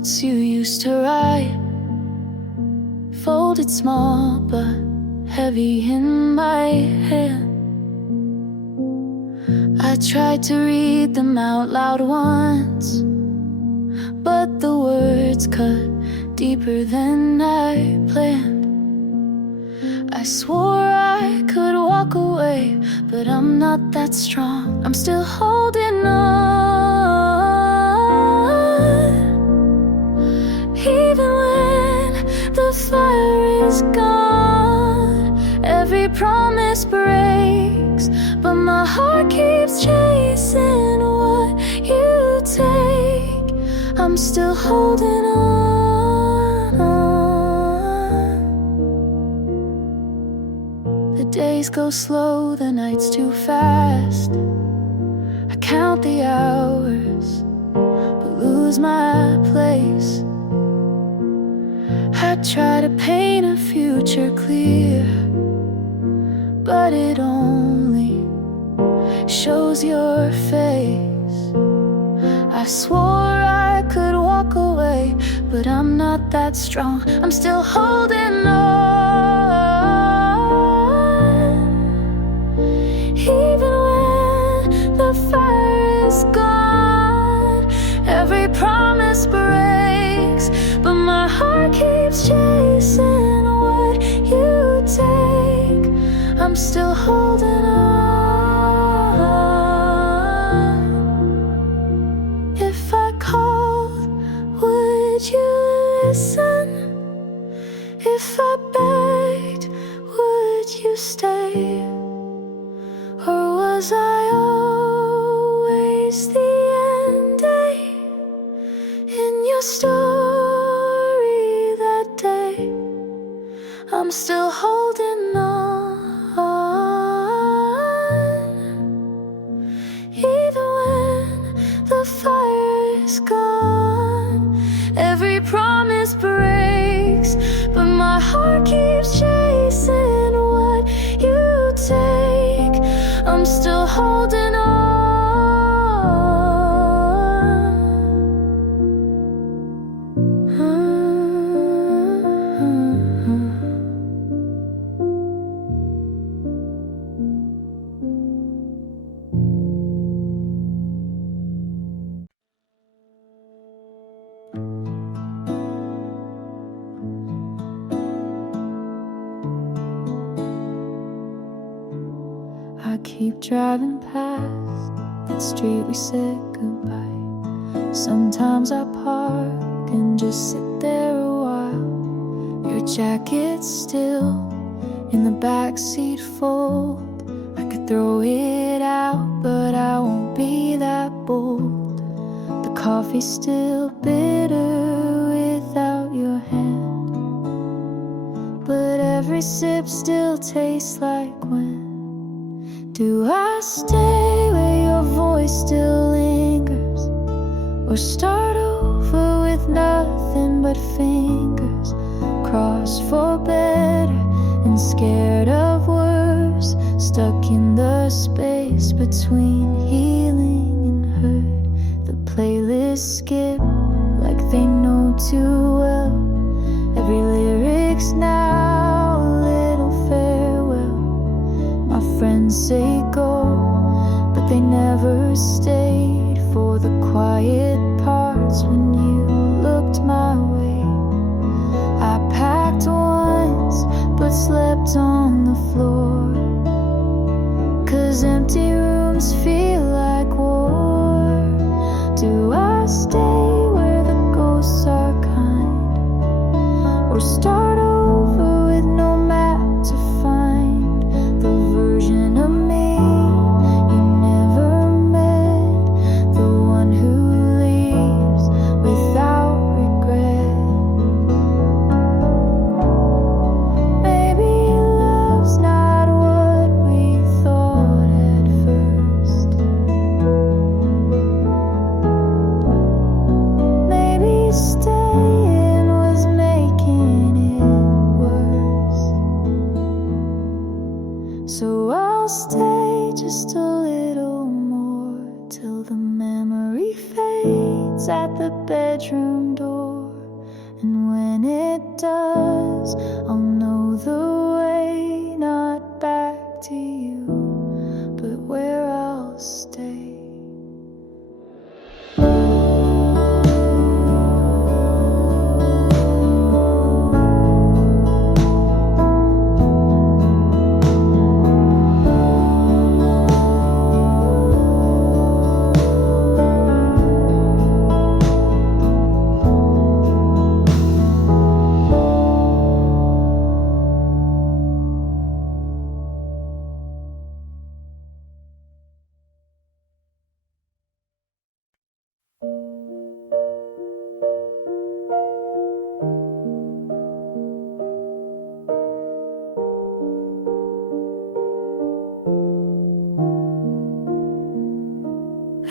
boots you used to ride, folded small but heavy in my hand. I tried to read them out loud once, but the words cut deeper than I planned. I swore I could walk away, but I'm not that strong. I'm still holding on, even when the fire is gone. Every promise breaks, but my heart keeps chasing what you take. I'm still holding on. The days go slow, the nights too fast. I count the hours, but lose my place. I try to paint a future clear, but it only shows your face. I swore I could walk away, but I'm not that strong. I'm still holding on, even when the fire is gone. Every promise breaks, but my heart keeps chasing what you take. I'm still holding on. If I called, would you listen? If I begged, would you stay? Or was I always the ending in your story that day? I'm still holding on, even when the fire is gone. Every promise breaks, but my heart keeps chasing what you take. I'm still holding on. I keep driving past that street we said goodbye. Sometimes I park and just sit there a while. Your jacket's still in the backseat fold. I could throw it out, but I won't be that bold. The coffee's still bitter without your hand, but every sip still tastes like when. Do I stay where your voice still lingers, or start over with nothing but fingers crossed for better and scared of worse, stuck in the space between healing and hurt? The playlists skip like they know too well. Every lyric's now a little farewell. My friends say go, but they never stayed for the quiet parts when you looked my way. I packed once, but slept on the floor, 'cause empty rooms feel like war. Do I stay where the ghosts are kind, or start over with no map to find the version of me you never met, the one who leaves without regret? Maybe love's not what we thought at first. Maybe staying was making it worse. So I'll stay just a little more till the memory fades at the bedroom door. when it does, I'll know the way, not back to you, but where I'll stay.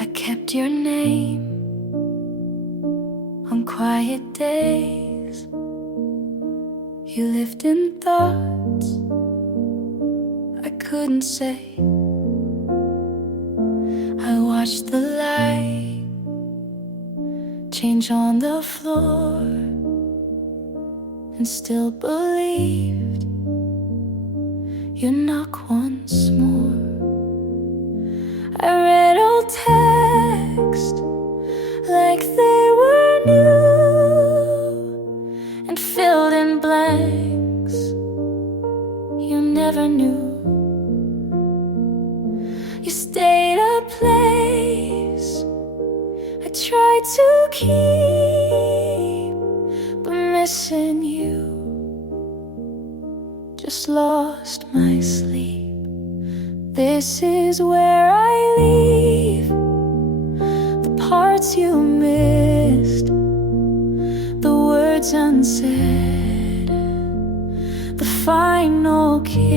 I kept your name on quiet days. You lived in thoughts I couldn't say. I watched the light change on the floor and still believed you'd knock once more. I read old texts like they were new and filled in blanks you never knew. You stayed a place I tried to keep, but missing you just lost my sleep. This is where I leave the parts you missed, the words unsaid, the final kiss.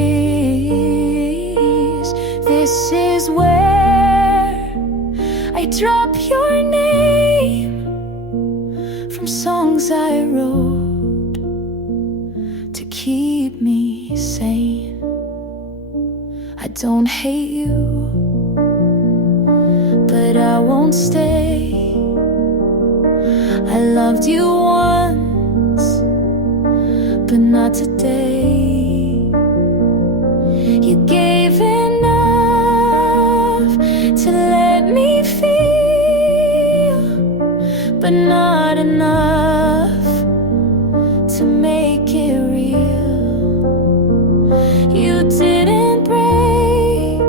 This is where I drop your name from songs I wrote to keep me sane. I don't hate you, but I won't stay. I loved you once, but not today. You gave enough to let me feel, but not enough to make it real. You didn't break,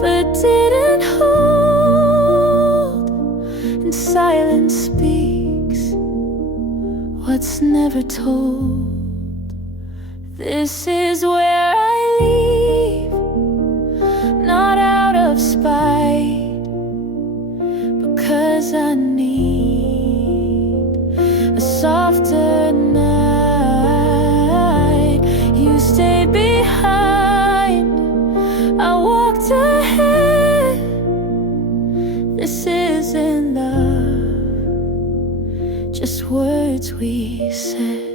but didn't hold, and silence speaks what's never told. This is where I leave, not out of spite, because I need a softer night. You stayed behind, I walked ahead. This isn't love, just words we said.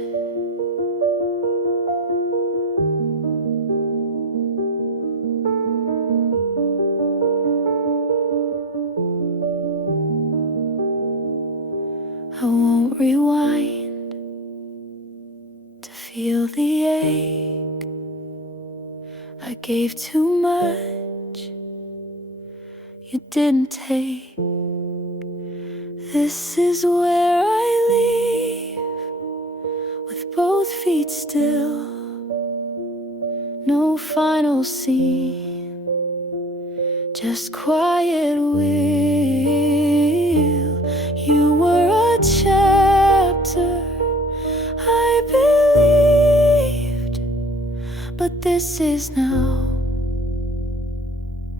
I won't rewind to feel the ache. I gave too much you didn't take. This is where I leave, with both feet still. No final scene, just quiet will. You were a chapter I believed, but this is now,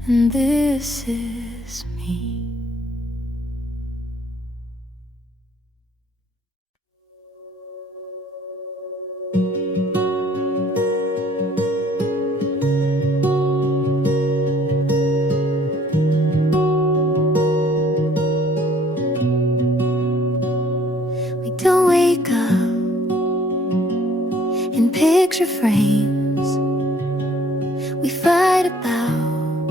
and this is me. Don't wake up in picture frames. We fight about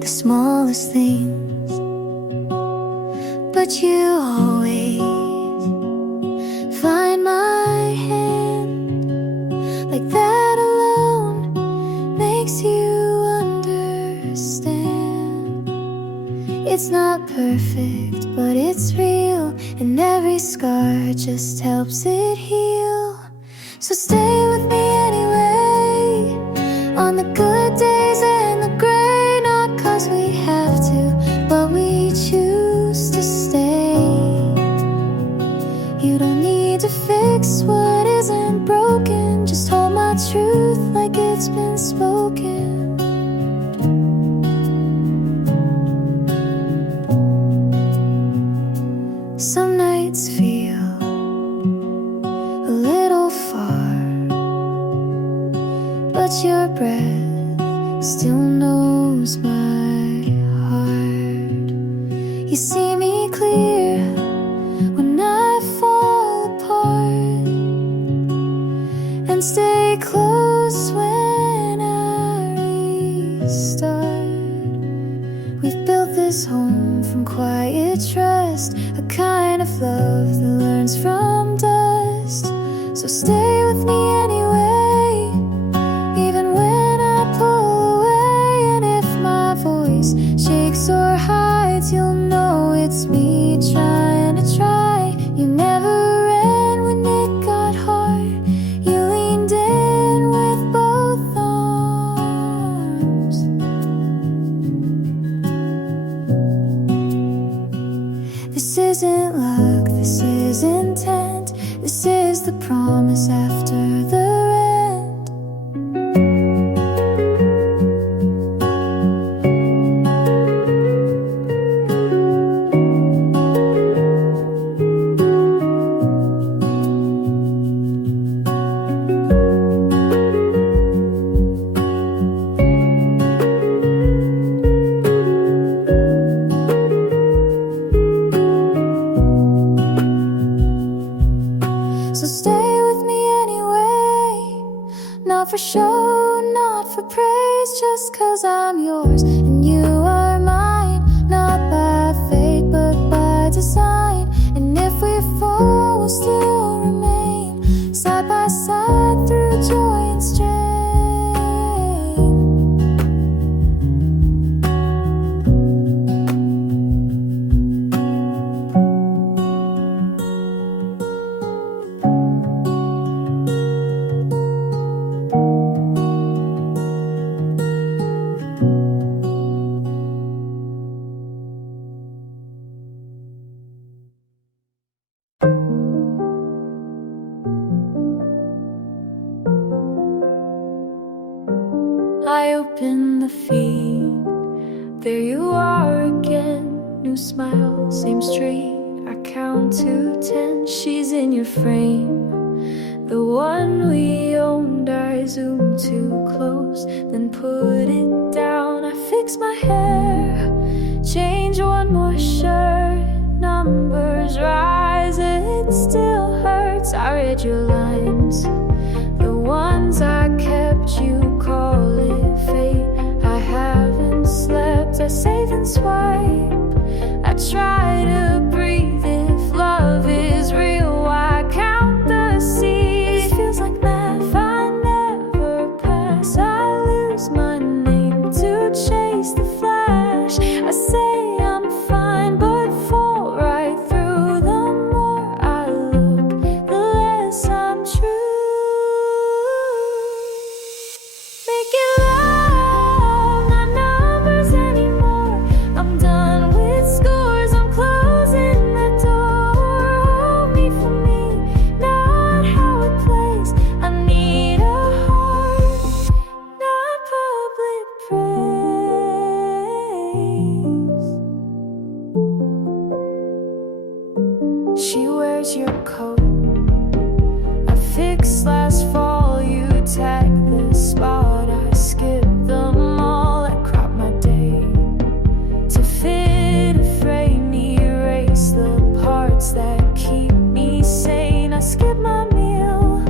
the smallest things, but you always It's not perfect, but it's real, and every scar just helps it heal. So stay with me anyway, on the good days and the gray. Not 'cause we have to, but we choose to stay. You don't need to fix what isn't broken, just hold my truth like it's been spoken. Some nights feel a little far, but your breath still knows my heart. You see me clear when I fall apart, and stay close when I restart. We've built this home from quiet trust, a kind of love that learns from dust. So stay with me anyway, even when I pull away. And if my voice shakes or hides, you'll know it's me trying to try. You never ran when it got hard, you leaned in with both arms. This isn't luck, this is intent, this is the promise after the rent. So stay with me anyway, not for show, not for praise, just 'cause I'm yours and you are mine. Not by fate, but by design. And if we fall, we'll still remain side by side through joy and strain. I open the feed, there you are again. New smile, same street, I count to 10. She's in your frame, the one we owned. I zoom too close, then put it down. I fix my hair, change one more shirt. Numbers rise, it still hurts. I read your lines, the ones I kept. You call it fate, I haven't slept. I save and swipe, I try to breathe. If love is real, why count the seas? It feels like math, I never pass. I lose my name to chase the flash. I say I'm fine, but fall right through. The more I look, the less I'm true. Making love, not numbers anymore. I'm done with scores, I'm closing the door. Hold me for me, not how it plays. I need a heart, not public praise. She wears your coat, I fixed last fall. You tagged the spot, I skipped them all. I crop my day to fit a frame, erase the parts that keep me sane. I skip my meal,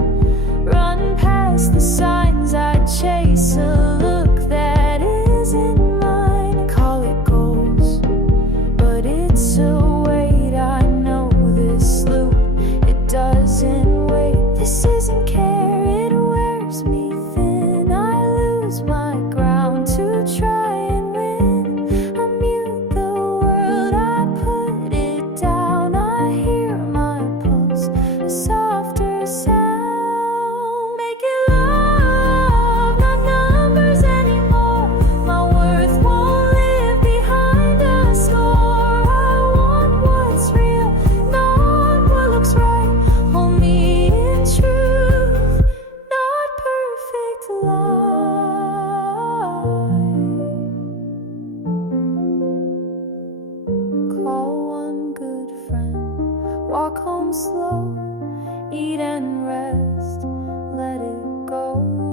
run past the signs. I chase a look that isn't mine. Call it goals, but it's a weight. I know this loop, it doesn't wait. This isn't care, it wears me thin. I lose my ground to try and win. I mute the world eat and rest. Let it go,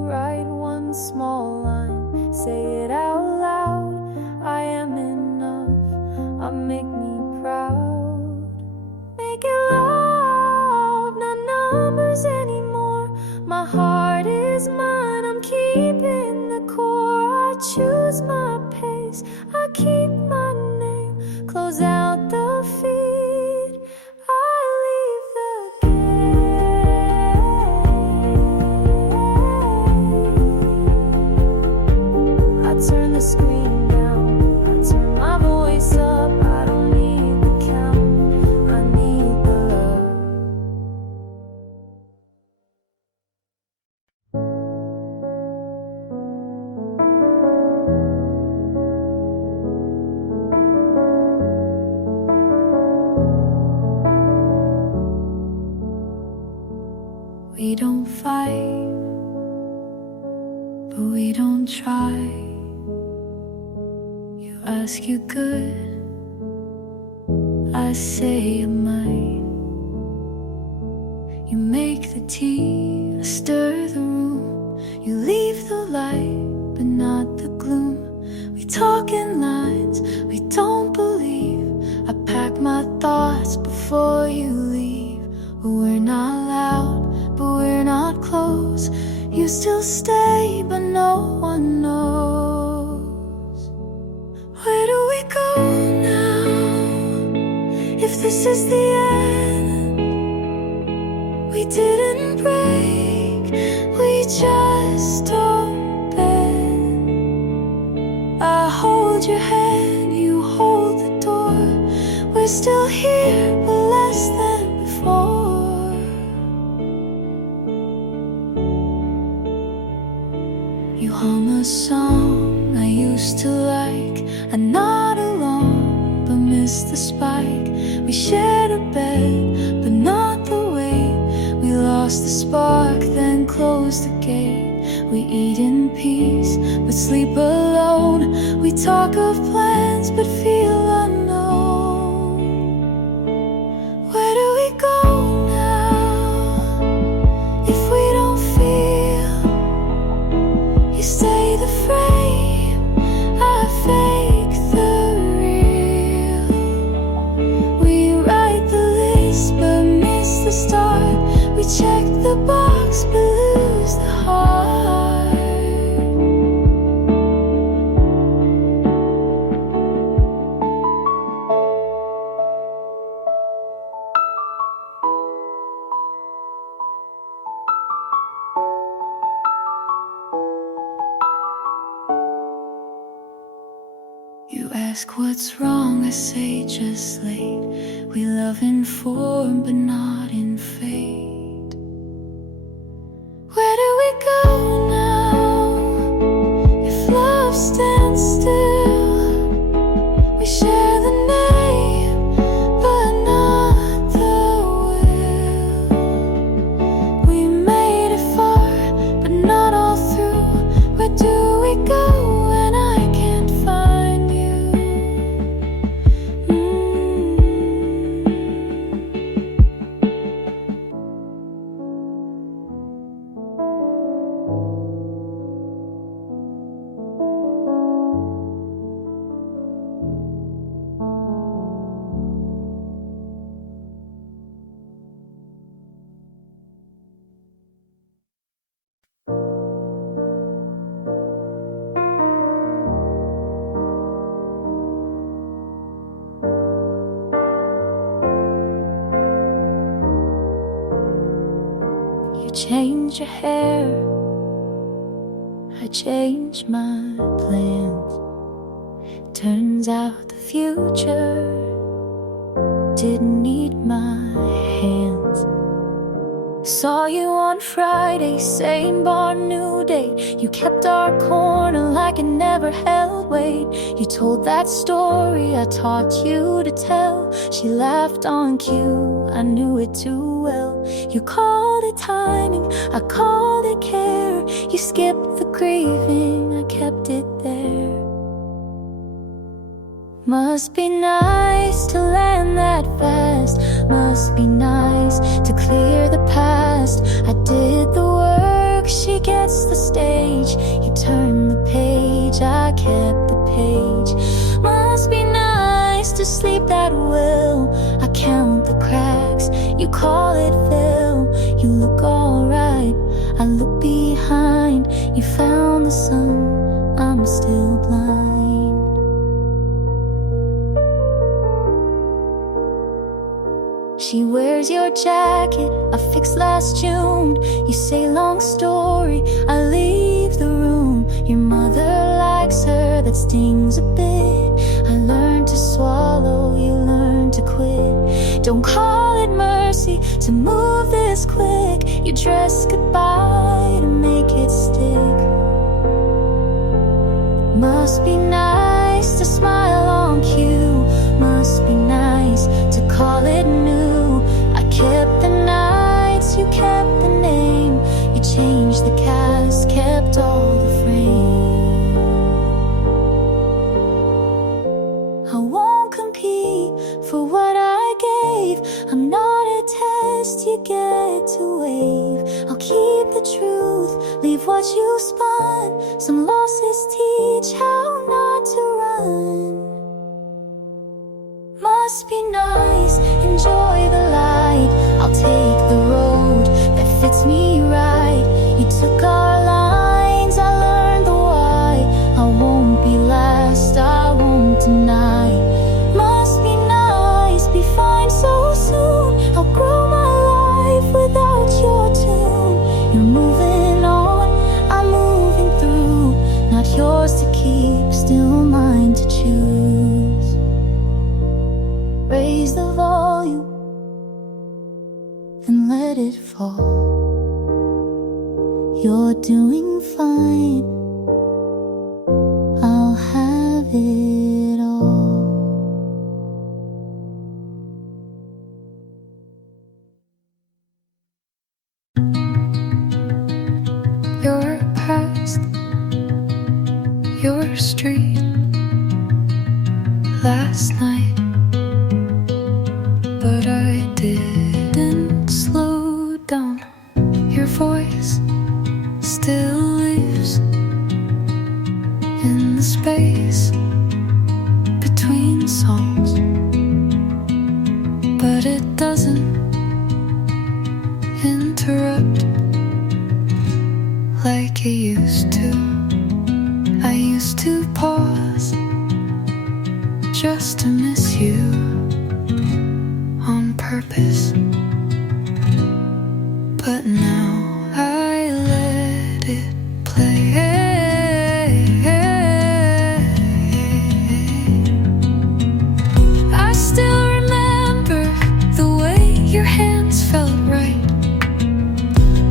write one small line, say it out loud. I am enough, make me proud. Make it love, not numbers anymore. My heart is mine, I'm keeping the core. I choose my pace, I keep my name. Close out the feed, I leave the gate. I turn the screen down, I turn my voice up. I don't need the count, I need the love. We don't fight, but we don't try. You ask you good, I say I might. You make the tea, I stir the room. You leave the light, but not the gloom. We talk in lines we don't believe. I pack my thoughts before you leave. We're not loud, but we're not close. You still stay, but no one knows. Where do we go now? If this is the end, we didn't break, we just don't bend. I hold your hand, you hold the door. We're still here, but less than before. You hum a song I used to like. I'm not alone, but miss the spike. We shared a bed, but not the weight. We lost the spark, then closed the gate. We eat in peace, but sleep alone. We talk of plans, but feel unknown. Where do we go now? If we don't feel, you stay the frame, I fake the real. We write the list but miss the start. We check the box but lose the heart. You ask what's wrong, I say just late. We love in form but not in fate. Where do we go now? If love stands still, we share the name but not the will. We made it far but not all through. Where do we go when I can't find you? You change your hair, I change my plans. Turns out the future didn't need my hands. Saw you on Friday, same bar, new date. You kept our corner like it never held weight. You told that story I taught you to tell. She laughed on cue, I knew it too well. You called it timing, I called it care. You skipped the grieving, I kept it there. Must be nice to land that fast. Must be nice to clear the past. I did the work, she gets the stage. You turn the page, I kept the page. Must be nice to sleep that well. I count the cracks, you call it fill. You look alright, I look behind. You found the sun, I'm still blind. She wears your jacket, I fixed last June. You say long story, I leave the room. Your mother likes her, that stings a bit. I learned to swallow, you learn to quit. Don't call it mercy to move this quick. You dress goodbye to make it stick. Must be nice to smile on cue. Must be nice to call it new. I kept the nights, you kept the name. You changed the cast, kept all the frame. I won't compete for what I gave. I'm not a test you get to wave. I'll keep the truth, leave what you spun. Some losses teach how not to run. Must be nice, enjoy the light. I'll take the road that fits me right. You took our lines, I learned the why. I won't be last, I won't deny. Must be nice, be fine so soon. I'll grow my life without your tune. You're moving on, I'm moving through. Not yours to keep, still mine to choose. Raise the volume and let it fall. You're doing fine, I'll have it all. Your past, your street, last night. But I didn't slow down. Your voice still lives in the space between songs, but it doesn't interrupt like it used to. I used to pause just to miss you on purpose, but now I let it play. I still remember the way your hands felt right,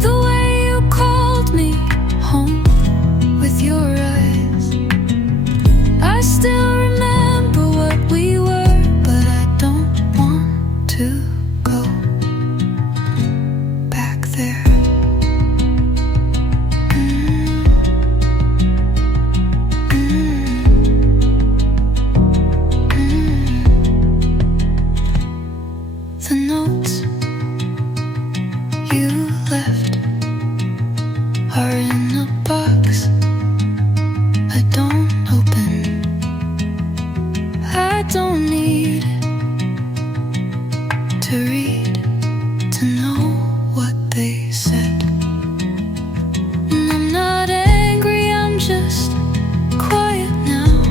the way you called me home with your eyes. I still remember what we were, but I don't want to go back there. The notes you left are in a box I don't open. I don't need to read to know what they said. And I'm not angry, I'm just quiet now,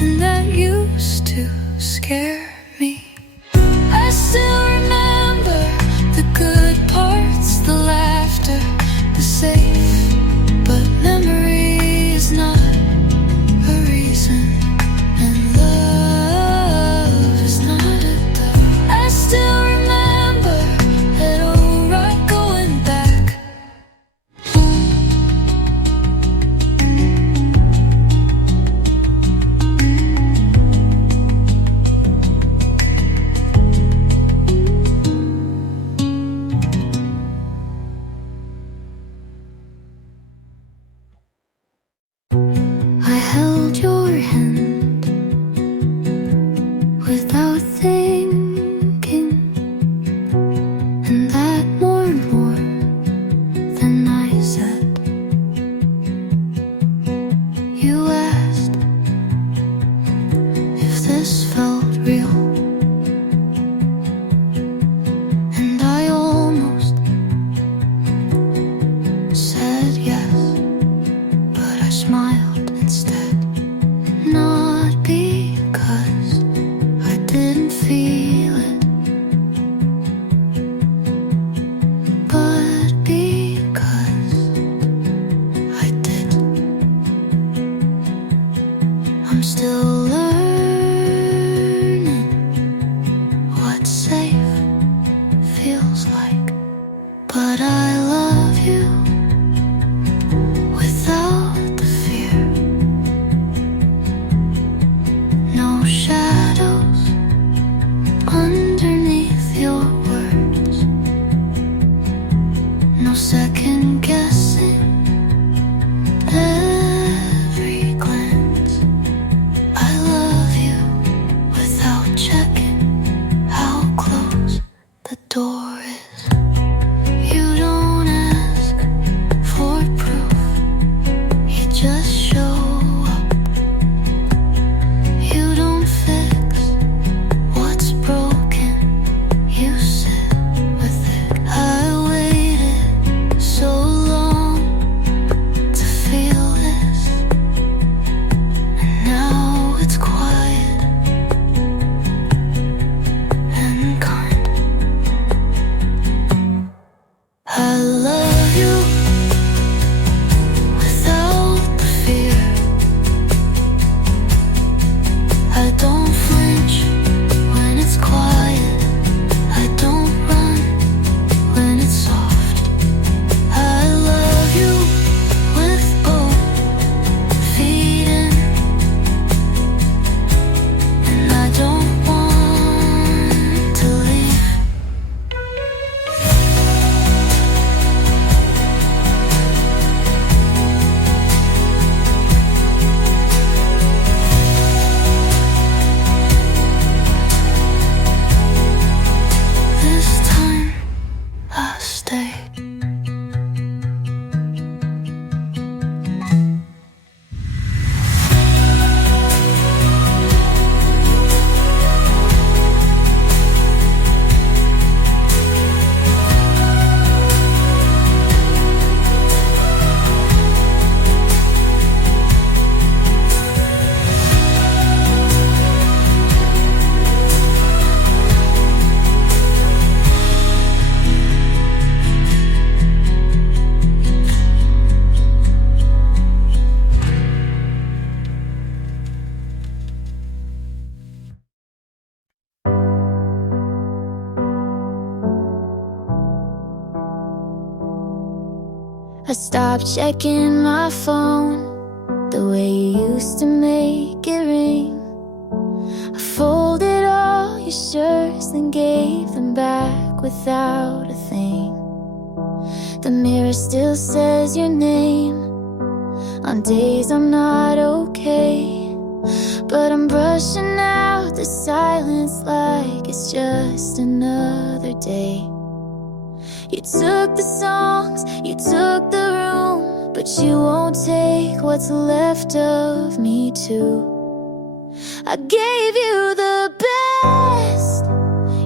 and that used to scare me. I still remember the good parts, the laughter, the safe, but memory is not a reason, and love is not a dog. I still remember that old right going back I love you without the fear. No shadows underneath your words. No second guessing every glance. I love you without checking how close the door is. You don't ask for proof, you just show up. You don't fix what's broken, you sit with it. I waited so long to feel this, and now it's quiet and kind. I love you without the fear. I don't flinch when it's quiet. I don't run when it's soft. I love you with both feet in, and I don't want to leave. This time I stay. I stopped checking my phone the way you used to make it ring. I folded all your shirts and gave them back without a thing. The mirror still says your name on days I'm not okay, but I'm brushing out the silence like it's just another day. You took the songs, you took the room, but you won't take what's left of me too. I gave you the best,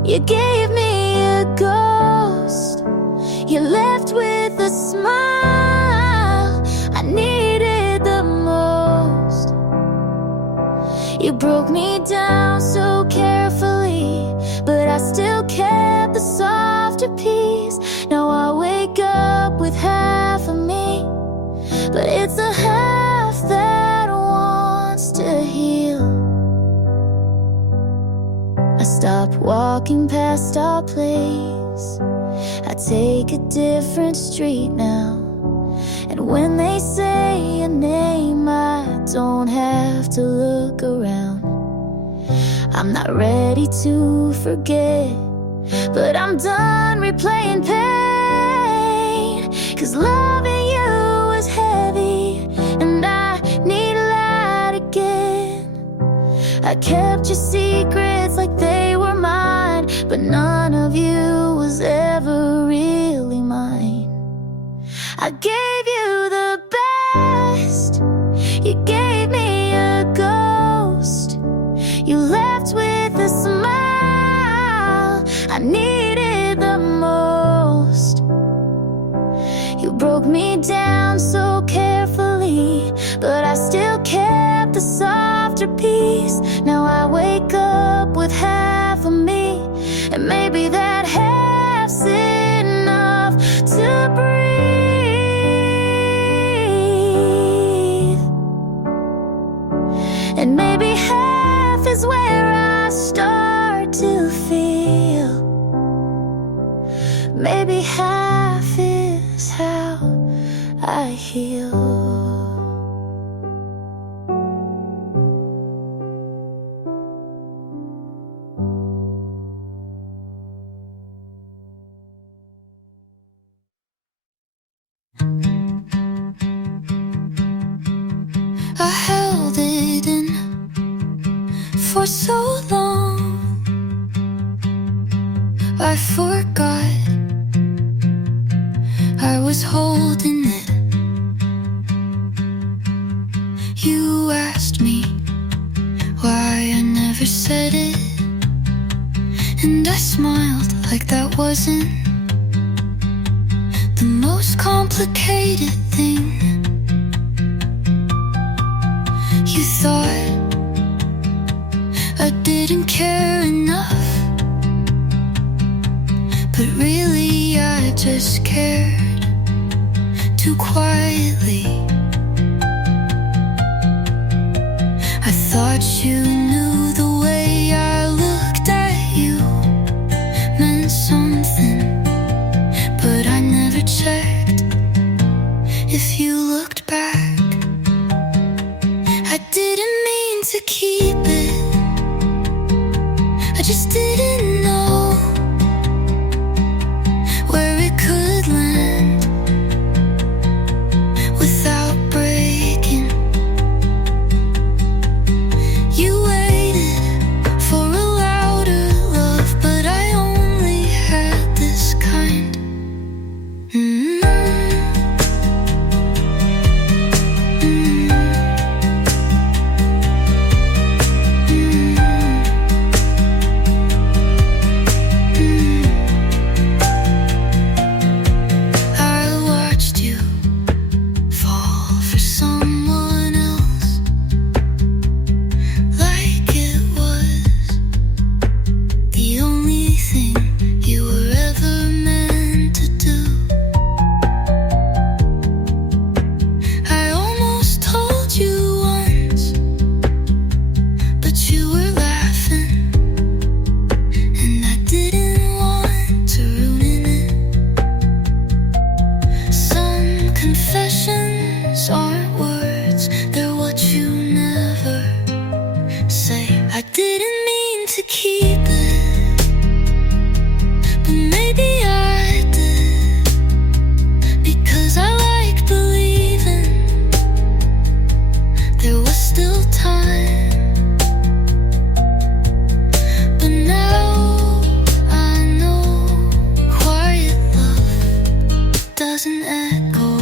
you gave me a ghost. You left with a smile I needed the most. You broke me down so carefully, but I still kept the softer piece. Now I wake up with half of me, but it's a half that wants to heal. I stop walking past our place, I take a different street now. And when they say a name, I don't have to look around. I'm not ready to forget, but I'm done replaying pain. 'Cause loving you was heavy, and I need that again. I kept your secrets like they were mine, but none of you was ever really mine. I gave you the best, you gave me a ghost. You left with a smile I needed the most. You broke me down so carefully, but I still kept the softer piece. Now I wake up with half of me, and maybe that half's enough to breathe. And maybe half is where I start to feel. Maybe half is I held it in for so long, I forgot I was holding it. You asked me why I never said it, and I smiled like that wasn't the most complicated thing. You thought I didn't care enough, but really I just cared too quietly. I thought you knew the way I looked at you meant something, but I never checked if you looked back. I didn't mean to keep it, I just didn't know where it could land without breaking. You waited for a louder love, but I only had this kind. Confessions aren't words, they're what you never say. I didn't mean to keep it, but maybe I did, because I like believing there was still time. But now I know quiet love doesn't echo.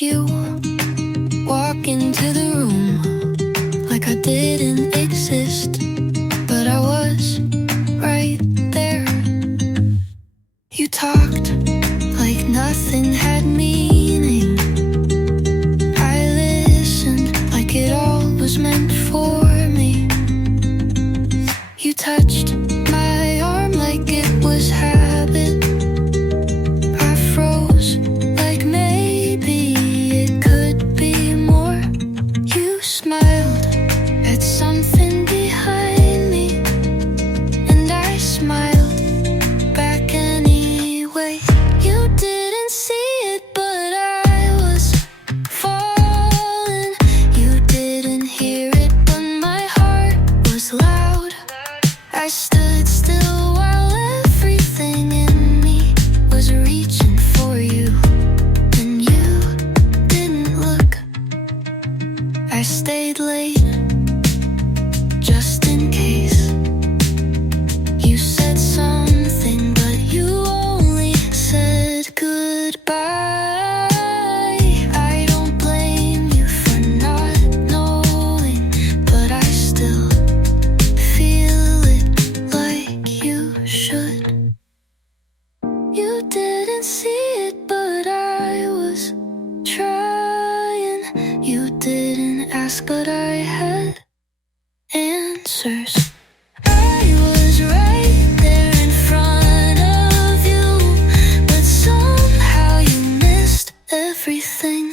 You walk into the room like I didn't exist, but I was right there. You talked like nothing had meaning. I listened like it all was meant for me. You touched my arm like it was habit. I froze like maybe it could be more. You smiled at something behind me, and I smiled back anyway. You didn't see it, but I was falling. You didn't hear it, but my heart was loud. I stood still while everything in me was reaching for you, and you didn't look. I stayed late just in case. You said something, but you only said goodbye. I don't blame you for not knowing, but I still feel it like you should. You didn't see it, but I was trying. You didn't ask, but I had answers. I was right there in front of you, but somehow you missed everything.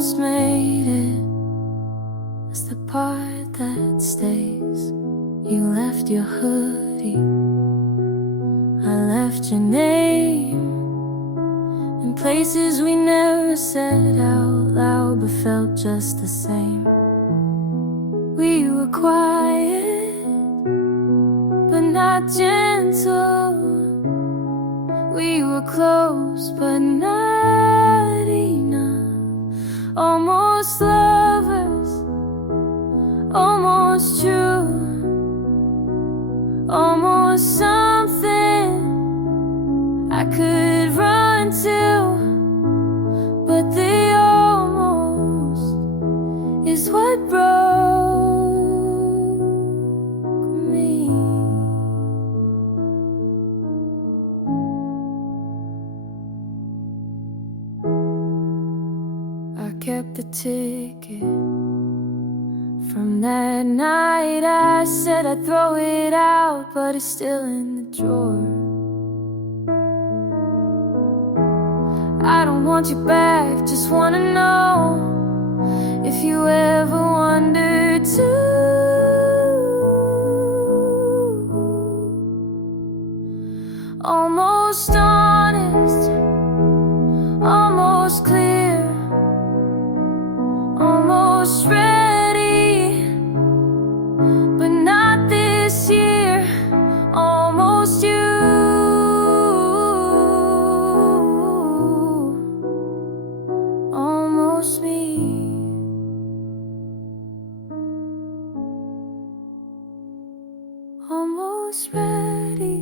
almost made it. That's the part that stays. You left your hoodie, I left your name, in places we never said out loud but felt just the same. We were quiet but not gentle. We were close but not enough. Almost lovers, almost true, almost something I could run to. But the almost is what broke me. I kept the ticket from that night. I said I'd throw it out, but it's still in the drawer. I don't want you back, just wanna know if you ever wondered too. Almost honest, almost clear, almost ready, but not this year. Almost you, almost me. Almost ready,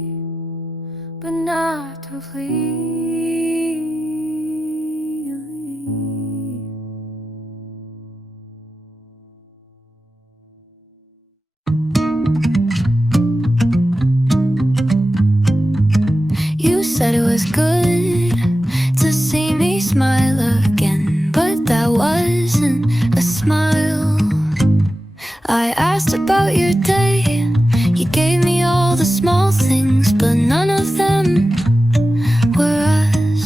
but not completely. You said it was good to see me smile again, but that wasn't a smile. I asked about your day, you gave me all the small things, but none of them were us.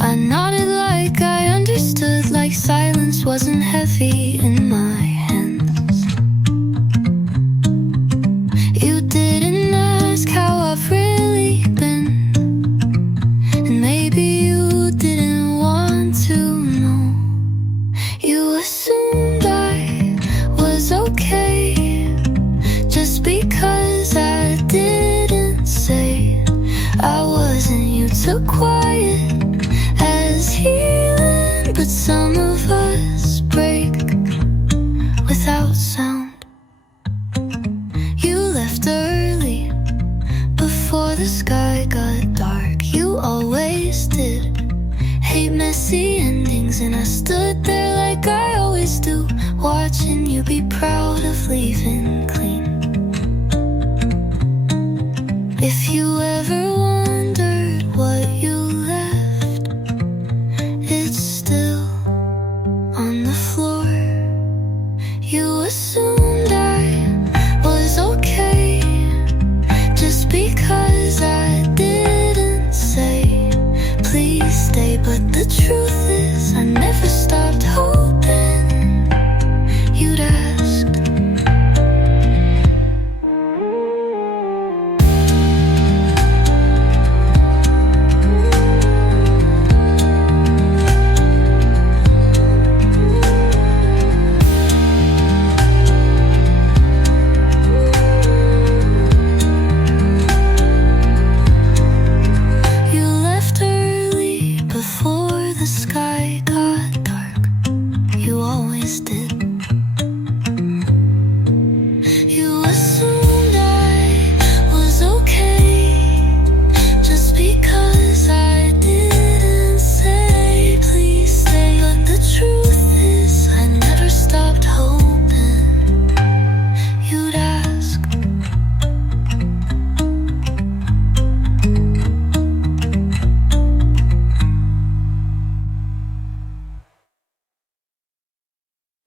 I nodded like I understood, like silence wasn't heavy in my hands. You didn't ask how I've really been, and maybe you didn't want to know. You assumed I was okay just because I didn't say I wasn't. You took quiet as healing, but some of us break without sound. You left early before the sky got dark. You always did hate messy endings, and I stood there like I always do, watching you be proud of leaving